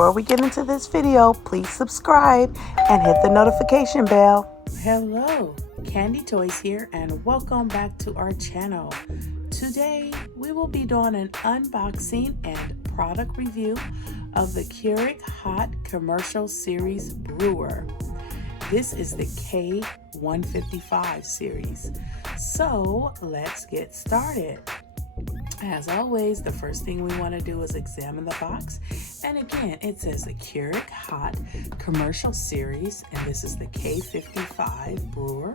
Before we get into this video, please subscribe and hit the notification bell. Hello, Candy Toys here, and welcome back to our channel. Today we will be doing an unboxing and product review of the Keurig Hot Commercial Series brewer. This is the K155 series. So let's get started. As always, the first thing we want to do is examine the box. And again, it says the Keurig Hot Commercial Series, and this is the K55 brewer.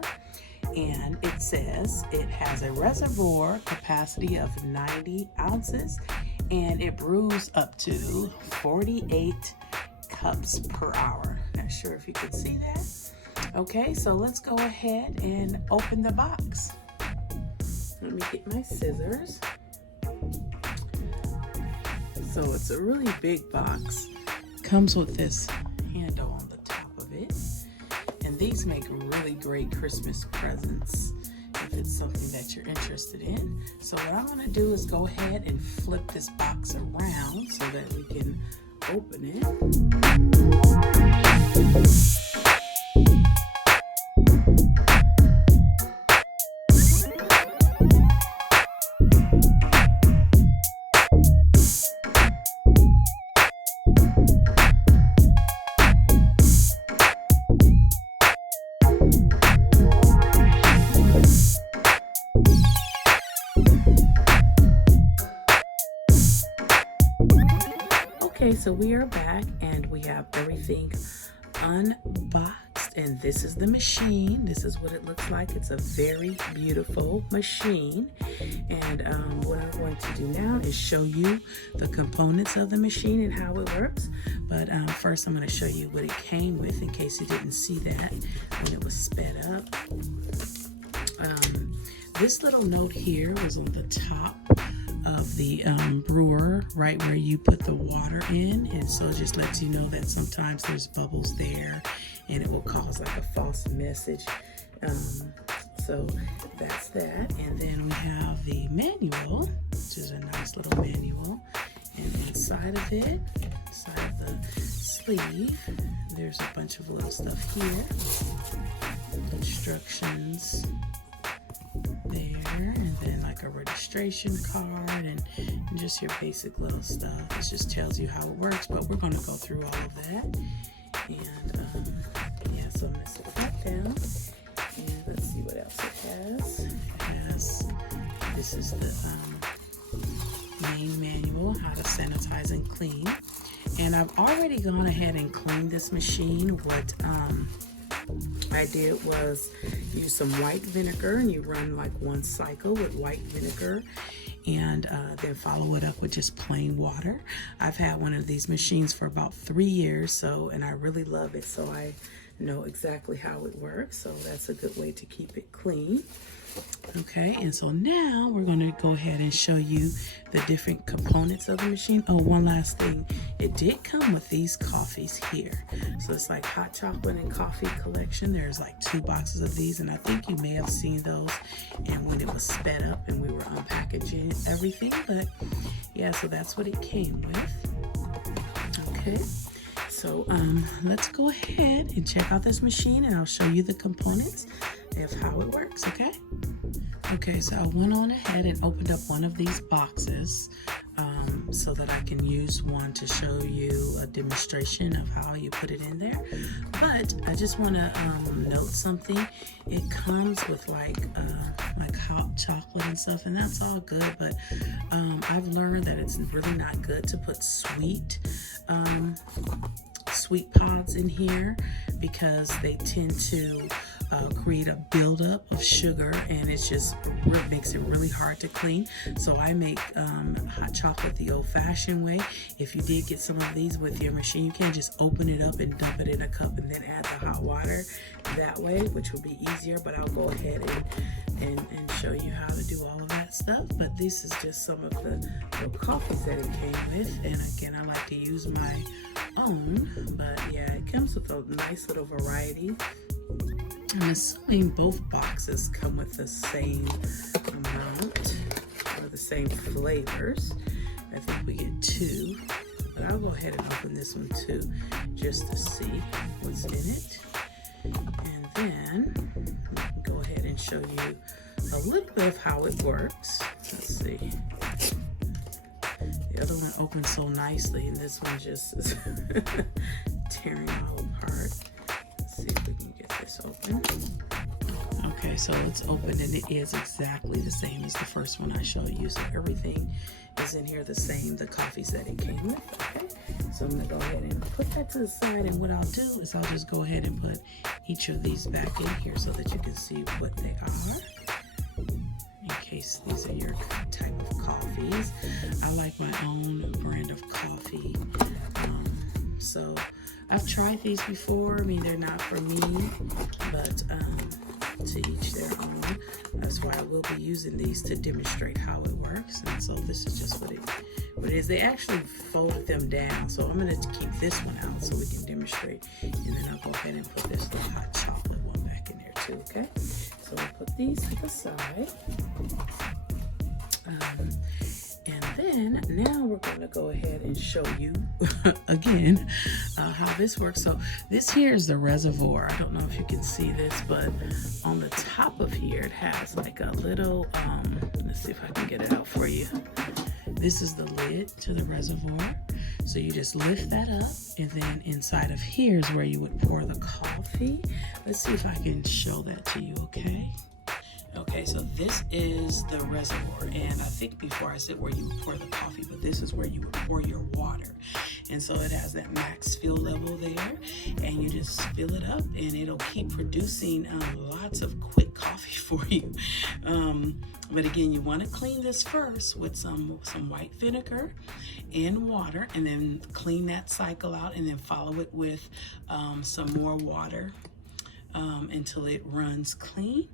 And it says it has a reservoir capacity of 90 ounces, and it brews up to 48 cups per hour. Not sure if you can see that. Okay, so let's go ahead and open the box. Let me get my scissors. So it's a really big box. Comes with this handle on the top of it. And these make really great Christmas presents if it's something that you're interested in. So what I'm gonna do is go ahead and flip this box around so that we can open it. Okay, so we are back and we have everything unboxed, and this is the machine. This is what it looks like. It's a very beautiful machine, and what I'm going to do now is show you the components of the machine and how it works. But first I'm going to show you what it came with in case you didn't see that when it was sped up. This little note here was on the top of the brewer, right where you put the water in, and so it just lets you know that sometimes there's bubbles there and it will cause like a false message. So that's that. And then we have the manual, which is a nice little manual, and inside of it, inside of the sleeve, there's a bunch of little stuff here, instructions there, and then like a registration card and just your basic little stuff. It just tells you how it works, but we're going to go through all of that. And yeah, so I'm going to set that down, and let's see what else it has. This is the main manual, how to sanitize and clean. And I've already gone ahead and cleaned this machine. What I did was use some white vinegar, and you run like one cycle with white vinegar, and then follow it up with just plain water. I've had one of these machines for about 3 years, and I really love it, so I know exactly how it works. So that's a good way to keep it clean. Okay, and so now we're going to go ahead and show you the different components of the machine. Oh, one last thing. It did come with these coffees here. So it's like hot chocolate and coffee collection. There's like 2 boxes of these, and I think you may have seen those and when it was sped up and we were unpackaging everything. But yeah, so that's what it came with. Okay. So let's go ahead and check out this machine, and I'll show you the components of how it works, okay? Okay, so I went on ahead and opened up one of these boxes so that I can use one to show you a demonstration of how you put it in there. But I just want to note something. It comes with like hot chocolate and stuff, and that's all good, but I've learned that it's really not good to put sweet pods in here, because they tend to create a buildup of sugar, and it just makes it really hard to clean. So I make hot chocolate the old-fashioned way. If you did get some of these with your machine, you can just open it up and dump it in a cup and then add the hot water that way, which will be easier. But I'll go ahead and show you how to do all of that stuff. But this is just some of the coffees that it came with, and again, I like to use my own. But yeah, it comes with a nice little variety. I'm assuming both boxes come with the same amount or the same flavors. I think we get 2, but I'll go ahead and open this one too, just to see what's in it. And then go ahead and show you a little bit of how it works. Let's see. The other one opened so nicely, and this one just is tearing all apart. Let's see if we can get this open. Okay, so it's opened, and it is exactly the same as the first one I showed you. So everything is in here the same, the coffees that it came with. Okay, so I'm gonna go ahead and put that to the side, and what I'll do is I'll just go ahead and put each of these back in here so that you can see what they are, in case these are your type of coffees. I like my own brand of coffee. So I've tried these before. I mean, they're not for me, but to each their own. That's why I will be using these to demonstrate how it works. And so this is just what it is. They actually folded them down, so I'm going to keep this one out so we can demonstrate, and then I'll go ahead and put this little hot chocolate one back in there too. Okay, so we'll put these to the side. And then now we're going to go ahead and show you again how this works. So this here is the reservoir. I don't know if you can see this, but on the top of here it has like a little, let's see if I can get it out for you. This is the lid to the reservoir. So you just lift that up, and then inside of here is where you would pour the coffee. Let's see if I can show that to you, okay? Okay, so this is the reservoir, and I think before I said where you would pour the coffee, but this is where you would pour your water. And so it has that max fill level there, and you just fill it up, and it'll keep producing lots of quick coffee for you. But again, you want to clean this first with some white vinegar and water, and then clean that cycle out, and then follow it with some more water until it runs clean.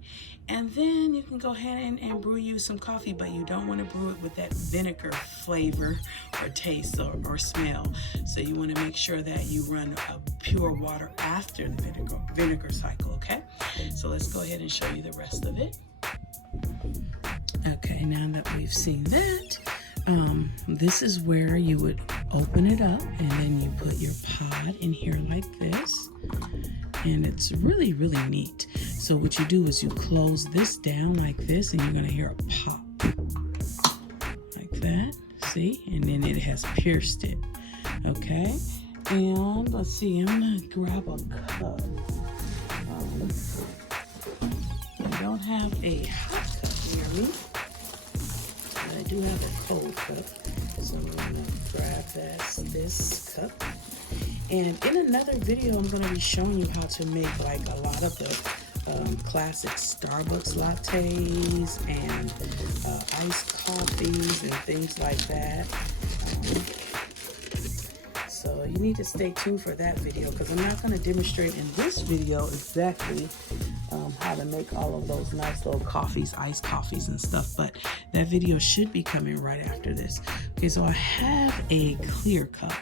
And then you can go ahead and brew you some coffee, but you don't want to brew it with that vinegar flavor or taste or smell. So you want to make sure that you run pure water after the vinegar cycle, okay? So let's go ahead and show you the rest of it. Okay, now that we've seen that, this is where you would open it up, and then you put your pod in here like this. And it's really, really neat. So what you do is you close this down like this, and you're gonna hear a pop like that, see? And then it has pierced it, okay? And let's see, I'm gonna grab a cup. I don't have a hot cup near me, but I do have a cold cup. So I'm gonna grab this cup. And in another video, I'm going to be showing you how to make like a lot of the classic Starbucks lattes and iced coffees and things like that. So you need to stay tuned for that video, because I'm not going to demonstrate in this video exactly how to make all of those nice little coffees, iced coffees and stuff, but that video should be coming right after this. Okay, so I have a clear cup,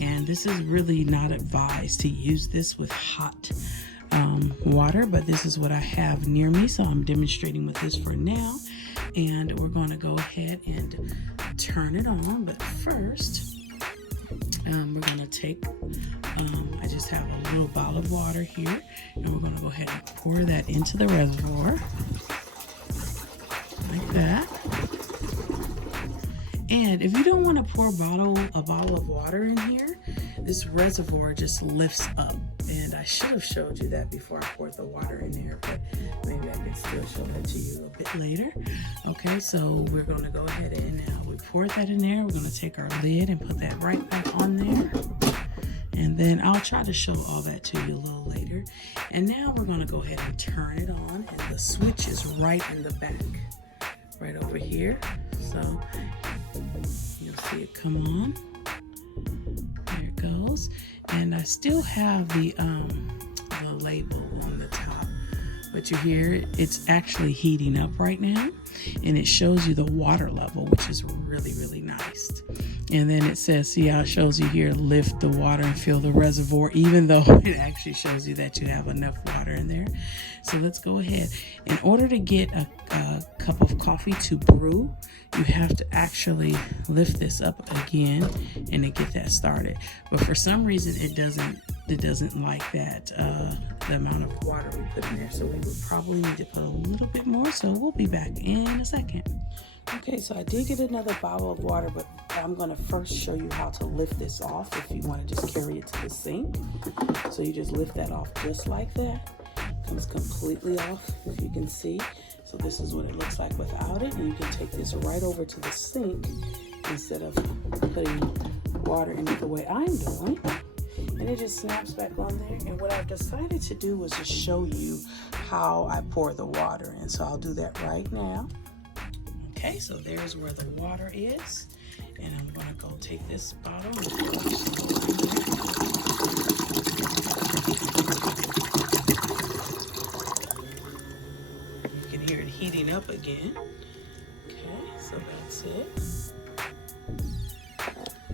and this is really not advised to use this with hot water, but this is what I have near me, so I'm demonstrating with this for now. And we're going to go ahead and turn it on, but first we're going to take, I just have a little bottle of water here, and we're going to go ahead and pour that into the reservoir, like that. And if you don't want to pour a bottle of water in here, this reservoir just lifts up. And I should have showed you that before I poured the water in there, but maybe I can still show that to you a bit later. Okay, so we're going to go ahead and we poured that in there. We're going to take our lid and put that right back on there. And then I'll try to show all that to you a little later. And now we're going to go ahead and turn it on. And the switch is right in the back, right over here. So you'll see it come on. There it goes. And I still have the label on the top, but you hear it's actually heating up right now, and it shows you the water level, which is really, really nice. And then it says, see how it shows you here, lift the water and fill the reservoir, even though it actually shows you that you have enough water in there. So let's go ahead. In order to get a cup of coffee to brew, you have to actually lift this up again and then get that started. But for some reason it doesn't like that, the amount of water we put in there. So we would probably need to put a little bit more. So we'll be back in a second. Okay, so I did get another bottle of water, but I'm going to first show you how to lift this off if you want to just carry it to the sink. So you just lift that off just like that. Comes completely off, if you can see. So this is what it looks like without it. And you can take this right over to the sink instead of putting water in it the way I'm doing. And it just snaps back on there. And what I've decided to do was just show you how I pour the water in. So I'll do that right now. Okay, so there's where the water is. And I'm going to go take this bottle and pour some water in there. You can hear it heating up again. Okay, so that's it.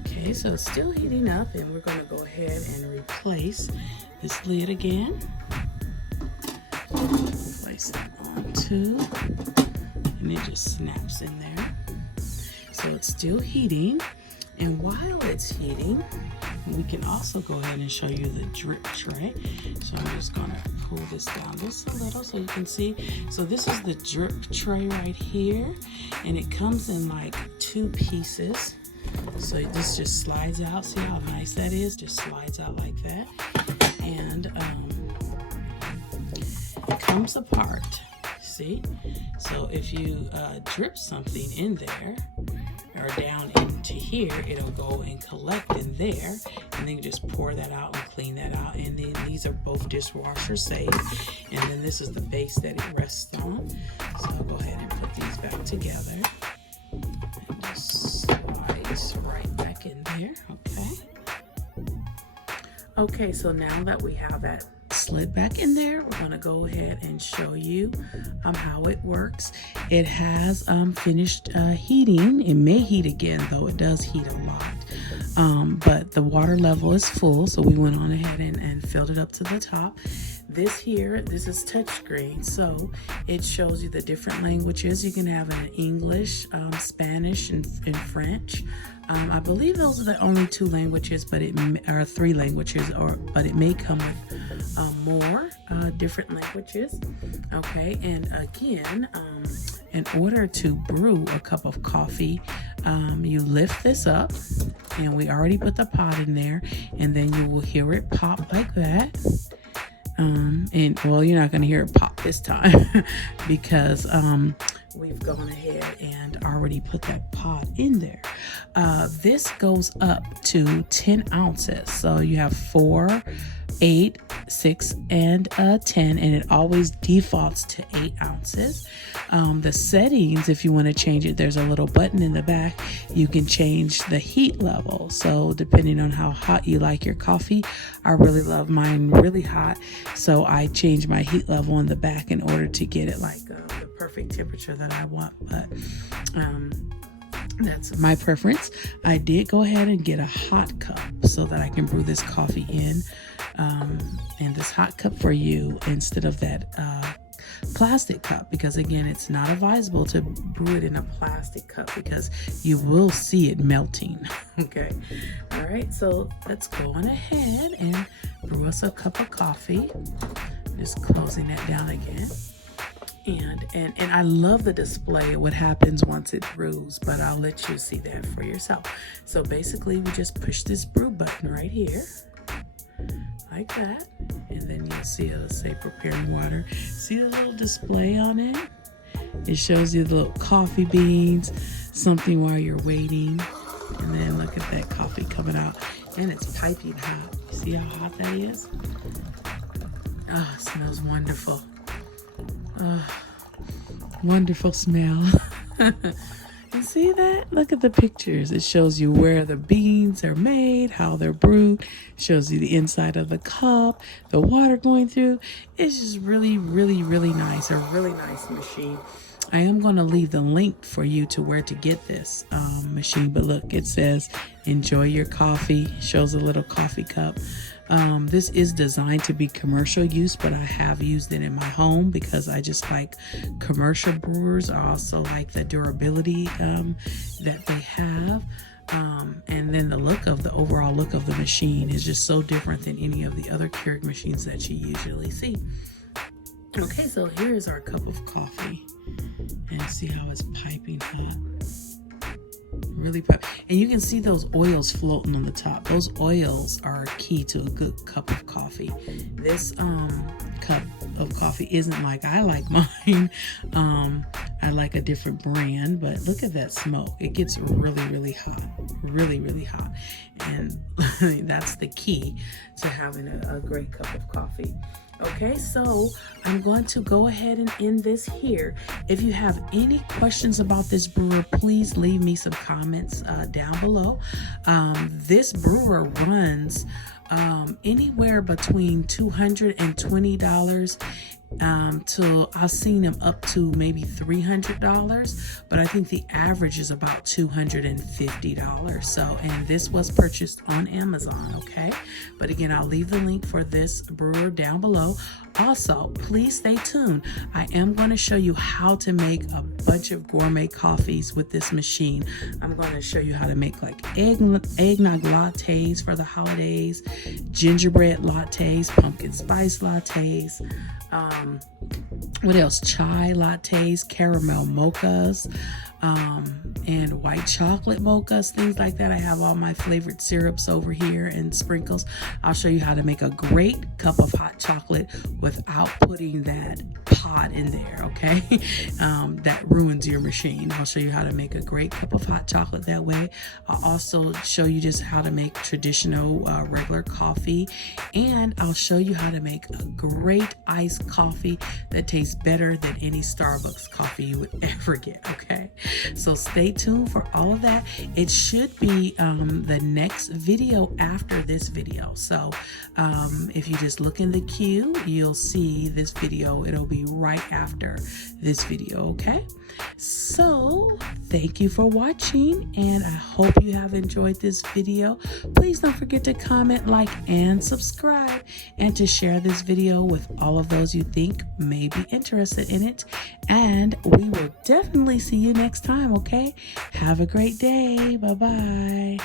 Okay, so it's still heating up, and we're going to go ahead and replace this lid again. Place it on too. And it just snaps in there. So it's still heating, and while it's heating, we can also go ahead and show you the drip tray. So I'm just gonna pull this down just a little so you can see. So this is the drip tray right here, and it comes in like 2 pieces. So this just slides out. See how nice that is? Just slides out like that, and it comes apart. See? So if you drip something in there or down into here, it'll go and collect in there, and then you just pour that out and clean that out. And then these are both dishwasher safe, and then this is the base that it rests on. So I'll go ahead and put these back together and just slide right back in there. Okay, so now that we have that slid back in there, we're going to go ahead and show you how it works. It has finished heating. It may heat again, though it does heat a lot, but the water level is full, so we went on ahead and filled it up to the top. This is touchscreen, so it shows you the different languages. You can have it in English, Spanish, and French. I believe those are the only 2 languages, but it are 3 languages, but it may come with more different languages. Okay, and again, in order to brew a cup of coffee, you lift this up, and we already put the pot in there, and then you will hear it pop like that. And well, you're not going to hear it pop this time because we've gone ahead and already put that pot in there. This goes up to 10 ounces. So you have 4, 8, 6, and 10, and it always defaults to 8 ounces. The settings, if you want to change it, there's a little button in the back. You can change the heat level. So depending on how hot you like your coffee, I really love mine really hot. So I change my heat level in the back in order to get it like the perfect temperature that I want. But that's my preference. I did go ahead and get a hot cup so that I can brew this coffee in this hot cup for you instead of that plastic cup, because again, it's not advisable to brew it in a plastic cup because you will see it melting. Okay, all right, so let's go on ahead and brew us a cup of coffee. Just closing that down again. And I love the display of what happens once it brews, but I'll let you see that for yourself. So basically, we just push this brew button right here, like that, and then you'll see it'll say preparing water. See the little display on it? It shows you the little coffee beans, something while you're waiting, and then look at that coffee coming out, and it's piping hot. You see how hot that is? Oh, it smells wonderful. Wonderful smell. You see that? Look at the pictures. It shows you where the beans are made, how they're brewed. It shows you the inside of the cup, the water going through. It's just really, really, really nice. A really nice machine. I am going to leave the link for you to where to get this machine. But look, it says, enjoy your coffee. It shows a little coffee cup This is designed to be commercial use, but I have used it in my home because I just like commercial brewers. I also like the durability that they have. And then the overall look of the machine is just so different than any of the other Keurig machines that you usually see. Okay, so here's our cup of coffee, and see how it's piping hot. Really pop, and you can see those oils floating on the top. Those oils are key to a good cup of coffee. This cup of coffee isn't like I like mine. I like a different brand, but look at that smoke. It gets really hot, really hot, and that's the key to having a great cup of coffee. Okay, so I'm going to go ahead and end this here. If you have any questions about this brewer, please leave me some comments down below. This brewer runs anywhere between $220 till I've seen them up to maybe $300, but I think the average is about $250. So, and this was purchased on Amazon. Okay, but again, I'll leave the link for this brewer down below. Also, please stay tuned. I am going to show you how to make a bunch of gourmet coffees with this machine. I'm going to show you how to make like eggnog lattes for the holidays, gingerbread lattes, pumpkin spice lattes, what else? Chai lattes, caramel mochas, and white chocolate mochas, things like that. I have all my flavored syrups over here and sprinkles. I'll show you how to make a great cup of hot chocolate without putting that pot in there, okay? That ruins your machine. I'll show you how to make a great cup of hot chocolate that way. I'll also show you just how to make traditional regular coffee, and I'll show you how to make a great iced coffee that tastes better than any Starbucks coffee you would ever get, okay? So stay tuned for all of that. It should be the next video after this video. So if you just look in the queue, you'll see this video. It'll be right after this video, okay? So thank you for watching, and I hope you have enjoyed this video. Please don't forget to comment, like, and subscribe, and to share this video with all of those you think may be interested in it. And we will definitely see you next time, okay? Have a great day. Bye-bye.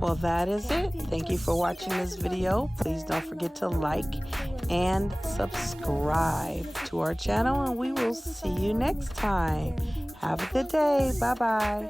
Well, that is it. Thank you for watching this video. Please don't forget to like and subscribe to our channel, and we will see you next time. Have a good day. Bye-bye.